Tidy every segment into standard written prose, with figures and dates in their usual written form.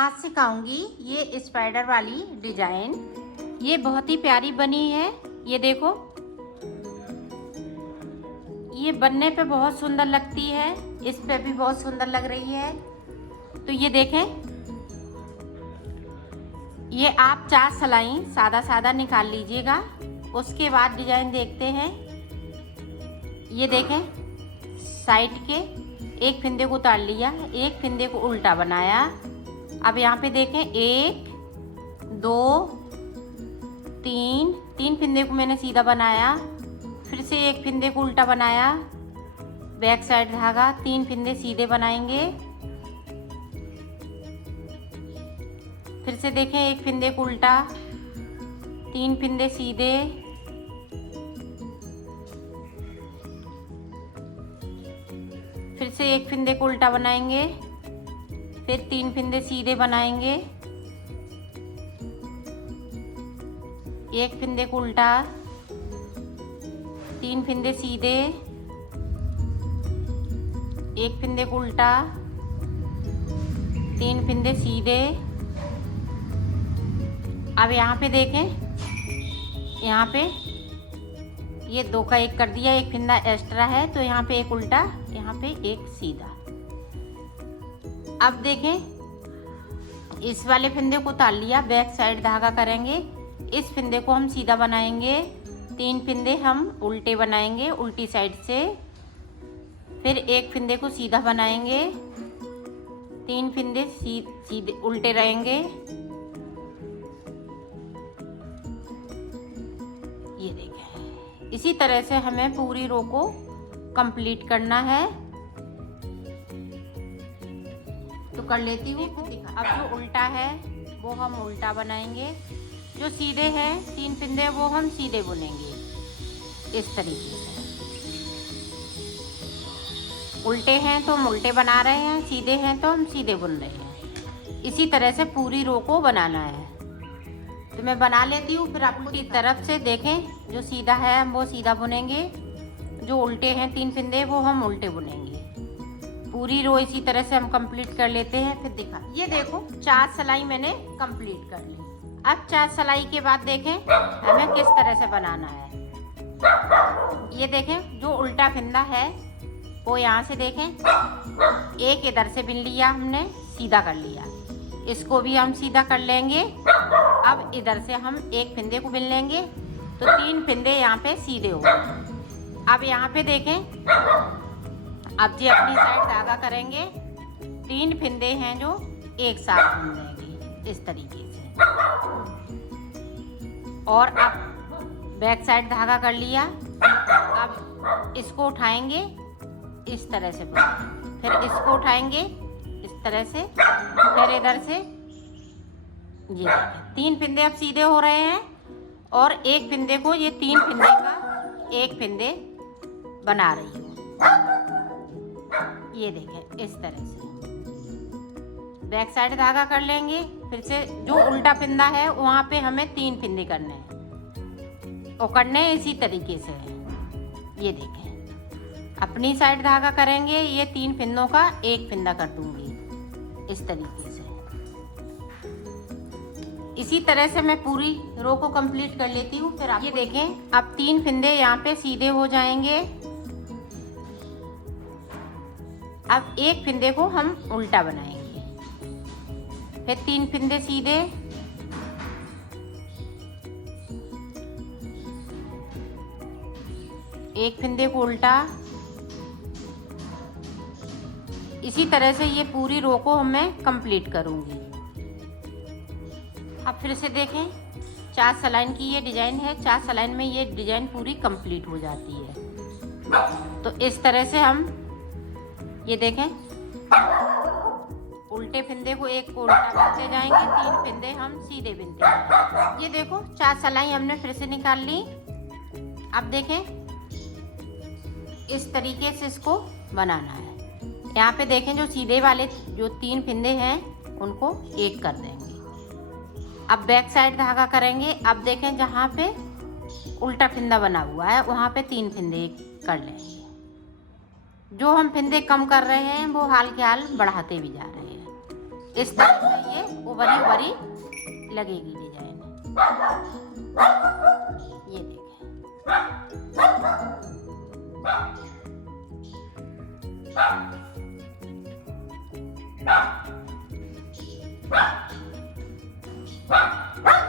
आज सिखाऊंगी ये स्पाइडर वाली डिजाइन। ये बहुत ही प्यारी बनी है। ये देखो, ये बनने पे बहुत सुंदर लगती है, इस पे भी बहुत सुंदर लग रही है। तो ये देखें, ये आप 4 सिलाई सादा सादा निकाल लीजिएगा। उसके बाद डिजाइन देखते हैं। ये देखें, साइड के एक फिंदे को उतार लिया, एक फिंदे को उल्टा बनाया। अब यहाँ पे देखें, 1 2 3 फिंदे को मैंने सीधा बनाया, फिर से एक फिंदे को उल्टा बनाया, बैक साइड धागा, 3 फिंदे सीधे बनाएंगे। फिर से देखें, एक फिंदे को उल्टा, 3 फिंदे सीधे, फिर से एक फिंदे को उल्टा बनाएंगे, फिर 3 फिंदे सीधे बनाएंगे, एक फिंदे को उल्टा, 3 फिंदे सीधे, एक फिंदे को उल्टा, 3 फिंदे सीधे। अब यहाँ पे देखें, यहाँ पे ये 2 का 1 कर दिया, एक फिंदा एक्स्ट्रा है, तो यहाँ पे एक उल्टा, यहाँ पे एक सीधा। अब देखें, इस वाले फिंदे को उतार लिया, बैक साइड धागा करेंगे, इस फिंदे को हम सीधा बनाएंगे, 3 फिंदे हम उल्टे बनाएंगे उल्टी साइड से, फिर एक फिंदे को सीधा बनाएंगे, 3 फिंदे सीधे उल्टे रहेंगे। ये देखें, इसी तरह से हमें पूरी रो को कंप्लीट करना है। तो कर लेती हूँ। अब जो उल्टा है वो हम उल्टा बनाएंगे, जो सीधे हैं 3 फिंदे वो हम सीधे बुनेंगे इस तरीके से। उल्टे हैं तो हम उल्टे बना रहे हैं, सीधे हैं तो हम सीधे बुन रहे हैं। इसी तरह से पूरी रो को बनाना है। तो मैं बना लेती हूँ, फिर आप की तरफ से देखें, जो सीधा है हम वो सीधा बुनेंगे, जो उल्टे हैं 3 फिंदे वो हम उल्टे बुनेंगे। पूरी रो इसी तरह से हम कंप्लीट कर लेते हैं, फिर दिखा। ये देखो, 4 सिलाई मैंने कंप्लीट कर ली। अब 4 सिलाई के बाद देखें हमें किस तरह से बनाना है। ये देखें, जो उल्टा फिंदा है वो यहाँ से देखें, एक इधर से बिन लिया, हमने सीधा कर लिया, इसको भी हम सीधा कर लेंगे। अब इधर से हम एक फिंदे को बिन लेंगे, तो 3 फिंदे यहाँ पे सीधे हो गए। अब यहाँ पे देखें, अब जी अपनी साइड धागा करेंगे, 3 फिंदे हैं जो एक साथ बुन देंगे इस तरीके से। और अब बैक साइड धागा कर लिया। अब इसको उठाएंगे इस तरह से, फिर इसको उठाएंगे इस तरह से, फिर इधर से। ये 3 फिंदे अब सीधे हो रहे हैं, और एक फिंदे को, ये 3 फिंदे का एक फिंदे बना रही हूँ। ये देखें, इस तरह से बैक साइड धागा कर लेंगे, फिर से जो उल्टा फिंदा है वहाँ पे हमें 3 फिंदे करने हैं, और करने इसी तरीके से है। ये देखें, अपनी साइड धागा करेंगे, ये 3 फिंदों का एक फिंदा कर दूंगी इस तरीके से। इसी तरह से मैं पूरी रो को कंप्लीट कर लेती हूँ। फिर आप ये देखें, अब 3 फिंदे यहाँ पे सीधे हो जाएंगे। अब एक फिंदे को हम उल्टा बनाएंगे, फिर 3 फिंदे सीधे, एक फिंदे को उल्टा। इसी तरह से ये पूरी रो को मैं कंप्लीट करूंगी। अब फिर से देखें, 4 सिलाई की ये डिजाइन है, 4 सिलाई में ये डिजाइन पूरी कंप्लीट हो जाती है। तो इस तरह से हम ये देखें, उल्टे फिंदे को एक को उल्टा करते जाएंगे, 3 फिंदे हम सीधे बिनते हैं। ये देखो, 4 सिलाई हमने फिर से निकाल ली। अब देखें, इस तरीके से इसको बनाना है। यहाँ पे देखें, जो सीधे वाले जो 3 फिंदे हैं उनको एक कर देंगे। अब बैक साइड धागा करेंगे। अब देखें, जहाँ पे उल्टा फिंदा बना हुआ है वहाँ पे 3 फिंदे कर लेंगे। जो हम फिंदे कम कर रहे हैं वो हाल के हाल बढ़ाते भी जा रहे हैं। इस तरह से ये उभरी उभरी लगेगी डिजाइन। ये देखें।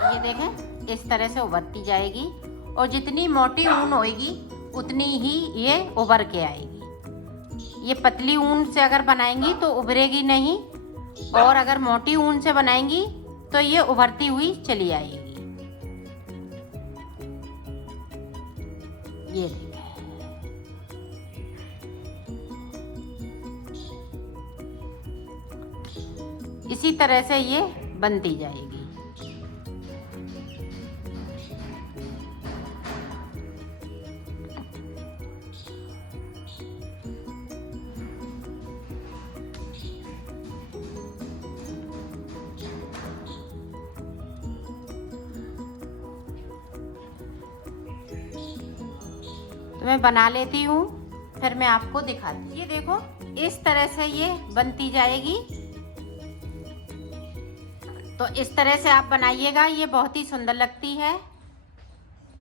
ये देखें, इस तरह से उभरती जाएगी और जितनी मोटी ऊन होएगी उतनी ही ये उभर के आएगी। ये पतली ऊन से अगर बनाएंगी तो उभरेगी नहीं, और अगर मोटी ऊन से बनाएंगी तो ये उभरती हुई चली आएगी। ये देखें। इसी तरह से ये बनती जाएगी। तो मैं बना लेती हूँ, फिर मैं आपको दिखाती हूँ। ये देखो, इस तरह से ये बनती जाएगी। तो इस तरह से आप बनाइएगा, ये बहुत ही सुंदर लगती है।